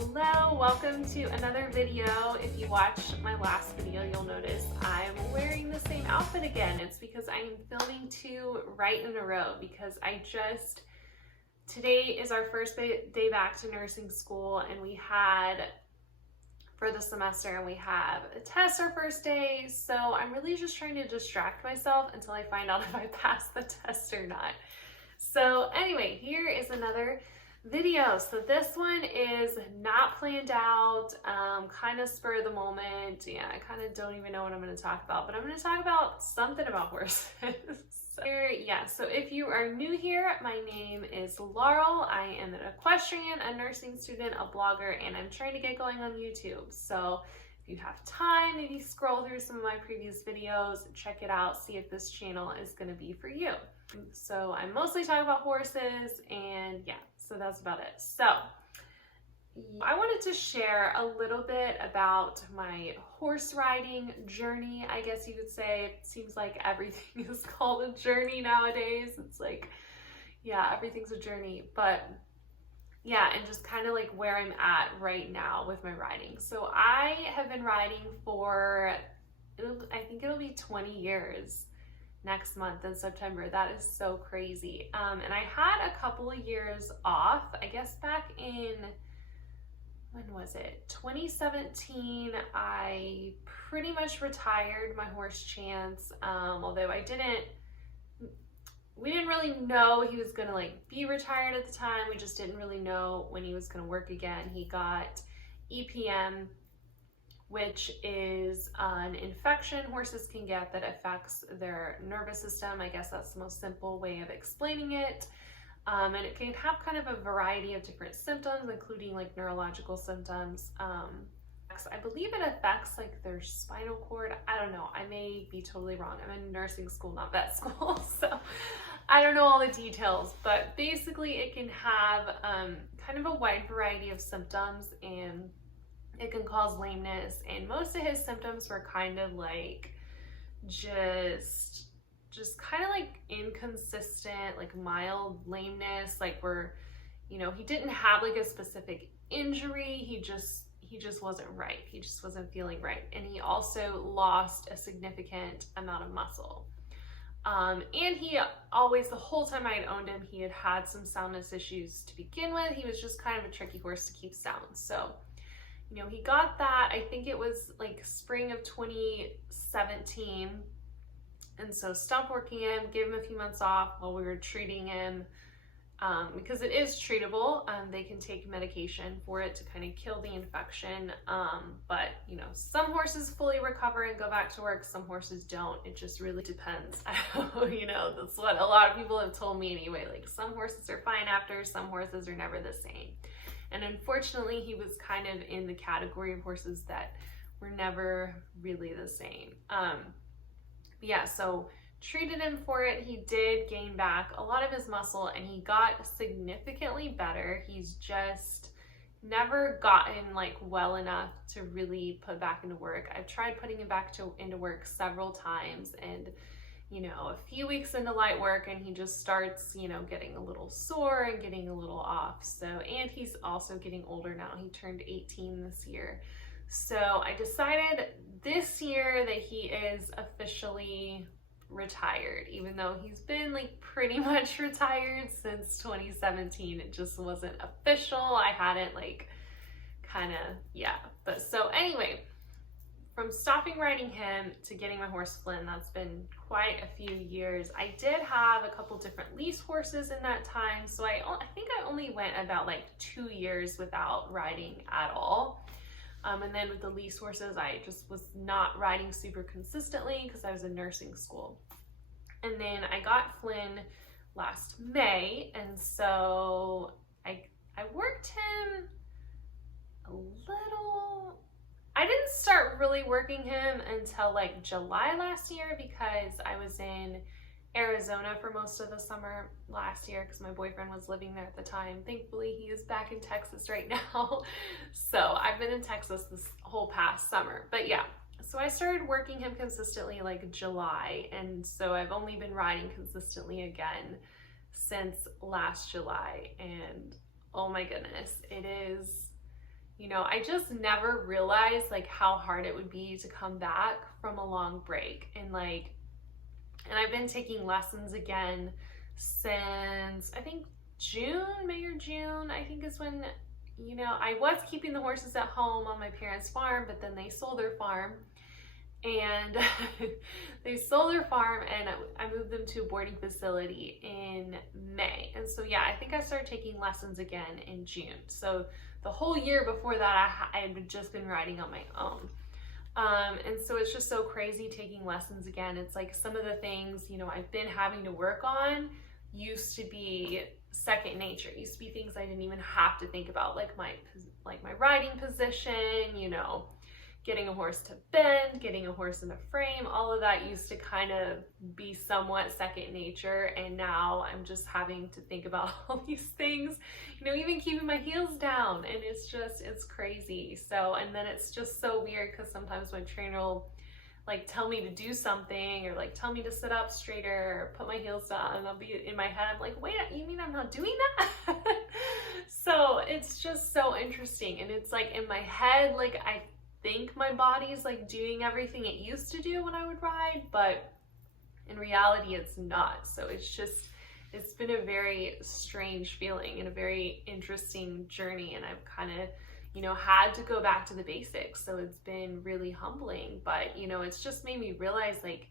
Hello, welcome to another video. If you watched my last video, you'll notice I'm wearing the same outfit again. It's because I'm filming two right in a row because today is our first day back to nursing school, and we had for the semester, and we have a test our first day. So I'm really just trying to distract myself until I find out if I pass the test or not. So anyway, here is another video. So this one is not planned out, kind of spur of the moment. Yeah, I kind of don't even know what I'm going to talk about, but I'm going to talk about something about horses. So if you are new here, my name is Laurel. I am an equestrian, a nursing student, a blogger, and I'm trying to get going on YouTube. So if you have time, maybe scroll through some of my previous videos, check it out, see if this channel is going to be for you. So I'm mostly talking about horses, and yeah, so that's about it. So I wanted to share a little bit about my horse riding journey, I guess you could say. It seems like everything is called a journey nowadays. It's like, yeah, everything's a journey. But yeah, and just kind of like where I'm at right now with my riding. So I have been riding for, I think it'll be 20 years next month in September. That is so crazy. And I had a couple of years off, I guess back in, when was it? 2017, I pretty much retired my horse Chance, although we didn't really know he was gonna like be retired at the time. We just didn't really know when he was gonna work again. He got EPM, which is an infection horses can get that affects their nervous system. I guess that's the most simple way of explaining it. And it can have kind of a variety of different symptoms, including like neurological symptoms. I believe it affects like their spinal cord. I don't know. I may be totally wrong. I'm in nursing school, not vet school. So I don't know all the details, but basically it can have kind of a wide variety of symptoms, and it can cause lameness. And most of his symptoms were kind of like just kind of like inconsistent, like mild lameness, like he didn't have like a specific injury. He just wasn't right. He just wasn't feeling right. And he also lost a significant amount of muscle. And he always, the whole time I had owned him, he had had some soundness issues to begin with. He was just kind of a tricky horse to keep sound. So, he got that, I think it was like spring of 2017. And so stopped working him, gave him a few months off while we were treating him, because it is treatable. They can take medication for it to kind of kill the infection. But some horses fully recover and go back to work. Some horses don't. It just really depends. That's what a lot of people have told me anyway. Like some horses are fine after, some horses are never the same. And unfortunately, he was kind of in the category of horses that were never really the same. Yeah, so treated him for it. He did gain back a lot of his muscle, and he got significantly better. He's just never gotten like well enough to really put back into work. I've tried putting him back into work several times, and a few weeks into light work and he just starts, getting a little sore and getting a little off. So, and he's also getting older now. He turned 18 this year. So I decided this year that he is officially retired, even though he's been like pretty much retired since 2017. It just wasn't official. I hadn't But so anyway, from stopping riding him to getting my horse Flynn, that's been quite a few years. I did have a couple different lease horses in that time. So I think I only went about like 2 years without riding at all. And then with the lease horses, I just was not riding super consistently because I was in nursing school. And then I got Flynn last May, and so I worked him a little. I didn't start really working him until like July last year because I was in Arizona for most of the summer last year because my boyfriend was living there at the time. Thankfully, he is back in Texas right now. So I've been in Texas this whole past summer. But yeah, so I started working him consistently like July. And so I've only been riding consistently again since last July. And oh my goodness, it is You know, I just never realized like how hard it would be to come back from a long break. And I've been taking lessons again since I think June, May or June, I think is when, you know, I was keeping the horses at home on my parents' farm, but then they sold their farm. And they sold their farm and I moved them to a boarding facility in May. And so, yeah, I think I started taking lessons again in June. So the whole year before that, I had just been riding on my own. And so it's just so crazy taking lessons again. It's like some of the things, you know, I've been having to work on used to be second nature. It used to be things I didn't even have to think about, like my riding position, you know, getting a horse to bend, getting a horse in the frame, all of that used to kind of be somewhat second nature. And now I'm just having to think about all these things, you know, even keeping my heels down. And it's crazy. So, and then it's just so weird because sometimes my trainer will like tell me to do something or like tell me to sit up straighter or put my heels down, and I'll be in my head, I'm like, wait, you mean I'm not doing that? So it's just so interesting. And it's like in my head, like I think my body's like doing everything it used to do when I would ride, but in reality it's not. So it's been a very strange feeling and a very interesting journey, and I've kind of, you know, had to go back to the basics. So it's been really humbling, but you know, it's just made me realize like,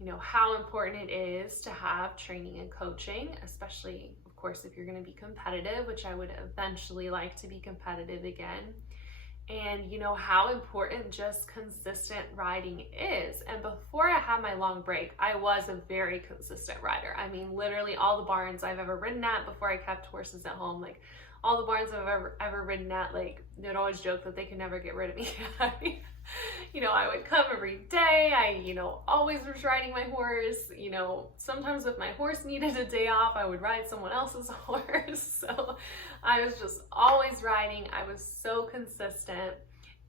you know, how important it is to have training and coaching, especially of course if you're going to be competitive, which I would eventually like to be competitive again. And you know how important just consistent riding is. And before I had my long break, I was a very consistent rider. I mean, literally all the barns I've ever ridden at before I kept horses at home, like all the barns I've ever ridden at, like they'd always joke that they could never get rid of me. You know, I would come every day. I, you know, always was riding my horse. You know, sometimes if my horse needed a day off, I would ride someone else's horse. So I was just always riding. I was so consistent.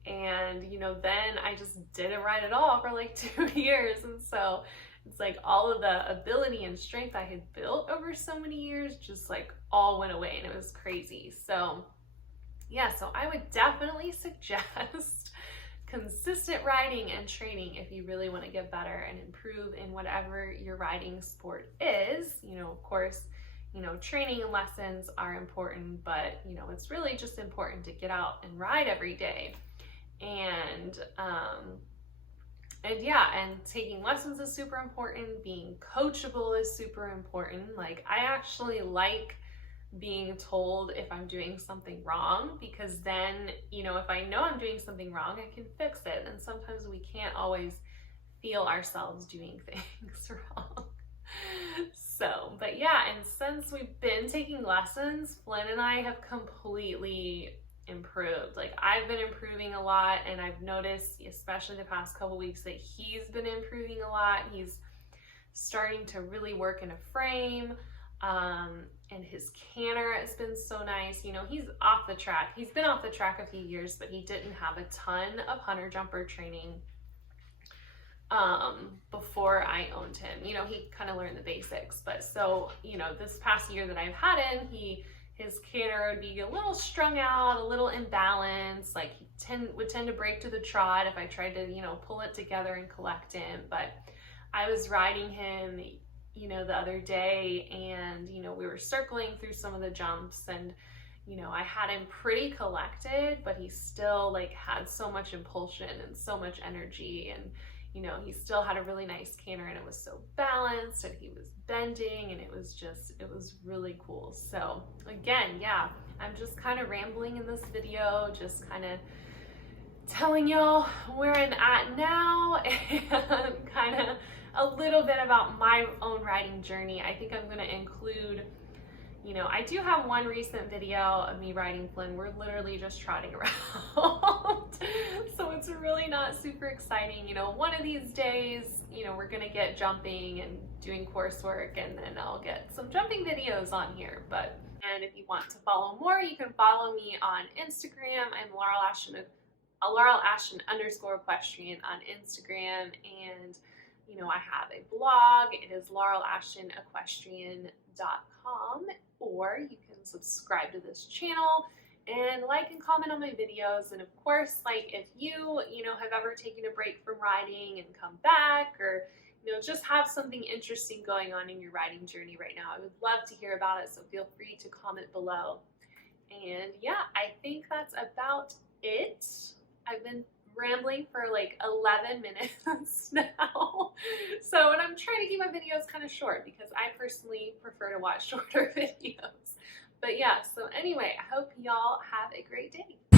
And, you know, then I just didn't ride at all for like 2 years. And so it's like all of the ability and strength I had built over so many years just like all went away, and it was crazy. So yeah, so I would definitely suggest consistent riding and training if you really want to get better and improve in whatever your riding sport is. You know, of course, you know, training and lessons are important, but you know, it's really just important to get out and ride every day. And yeah, and taking lessons is super important. Being coachable is super important. Like I actually like being told if I'm doing something wrong, because then, you know, if I know I'm doing something wrong, I can fix it. And sometimes we can't always feel ourselves doing things wrong. So, but yeah, and since we've been taking lessons, Flynn and I have completely improved. Like I've been improving a lot, and I've noticed, especially the past couple weeks, that he's been improving a lot. He's starting to really work in a frame. And his canter has been so nice. You know, he's off the track. He's been off the track a few years, but he didn't have a ton of hunter jumper training before I owned him. You know, he kind of learned the basics, but so, you know, this past year that I've had him, his canter would be a little strung out, a little imbalanced, like he would tend to break to the trot if I tried to, you know, pull it together and collect him. But I was riding him, you know, the other day, and, you know, we were circling through some of the jumps, and, you know, I had him pretty collected, but he still like had so much impulsion and so much energy, and, you know, he still had a really nice canter, and it was so balanced, and he was bending, and it was really cool. So again, yeah, I'm just kind of rambling in this video, just kind of telling y'all where I'm at now and kind of a little bit about my own riding journey. I think I'm going to include, you know, I do have one recent video of me riding Flynn. We're literally just trotting around. So it's really not super exciting. You know, one of these days, you know, we're going to get jumping and doing coursework, and then I'll get some jumping videos on here. And if you want to follow more, you can follow me on Instagram. I'm Laurel Ashton _equestrian on Instagram, and you know, I have a blog. It is laurelashtonequestrian.com, or you can subscribe to this channel and like and comment on my videos. And of course, like if you have ever taken a break from riding and come back, or just have something interesting going on in your riding journey right now, I would love to hear about it, so feel free to comment below. And yeah, I think that's about it. I've been rambling for like 11 minutes now. So, and I'm trying to keep my videos kind of short because I personally prefer to watch shorter videos. But yeah, so anyway, I hope y'all have a great day.